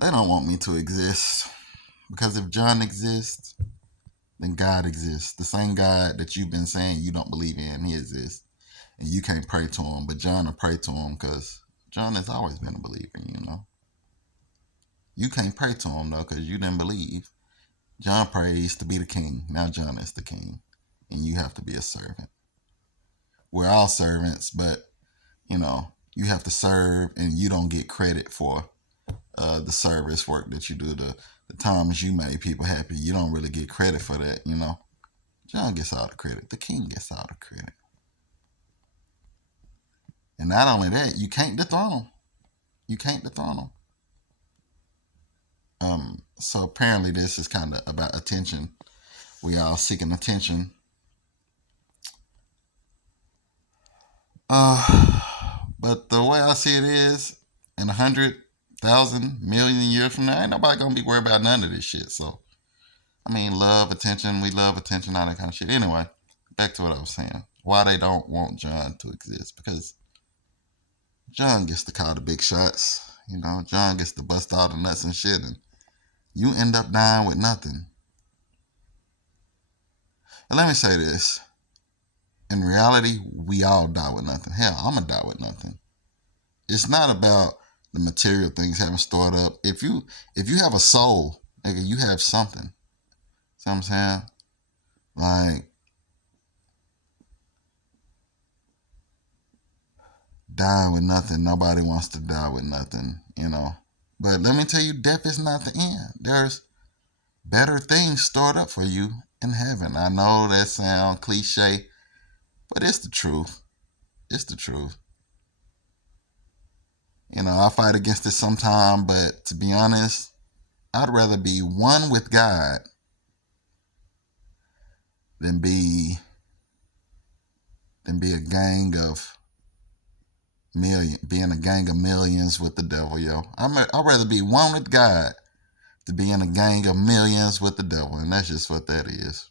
They don't want me to exist. Because if John exists, then God exists. The same God that you've been saying you don't believe in, he exists. And you can't pray to him, but John will pray to him because John has always been a believer. You can't pray to him, though, because you didn't believe. John prays to be the king. Now John is the king. And you have to be a servant. We're all servants, but, you have to serve and you don't get credit for the service work that you do, the times you made people happy. You don't really get credit for that. John gets all the credit. The king gets all the credit. And not only that, you can't dethrone him. You can't dethrone him. So apparently this is kind of about attention. We all seeking attention. But the way I see it is, in 100,000 million years from now, ain't nobody gonna be worried about none of this shit. So, I mean, love, attention, we love attention, all that kind of shit. Anyway, back to what I was saying. Why they don't want John to exist? Because John gets to call the big shots. John gets to bust all the nuts and shit, and you end up dying with nothing. And let me say this. In reality, we all die with nothing. Hell, I'm gonna die with nothing. It's not about the material things having stored up. If you have a soul, nigga, you have something. See what I'm saying? Like, dying with nothing. Nobody wants to die with nothing. But let me tell you, death is not the end. There's better things stored up for you in heaven. I know that sounds cliche, but it's the truth. It's the truth. I fight against it sometime, but to be honest, I'd rather be one with God than be a gang of being a gang of millions with the devil, yo. I'd rather be one with God to be in a gang of millions with the devil, and that's just what that is.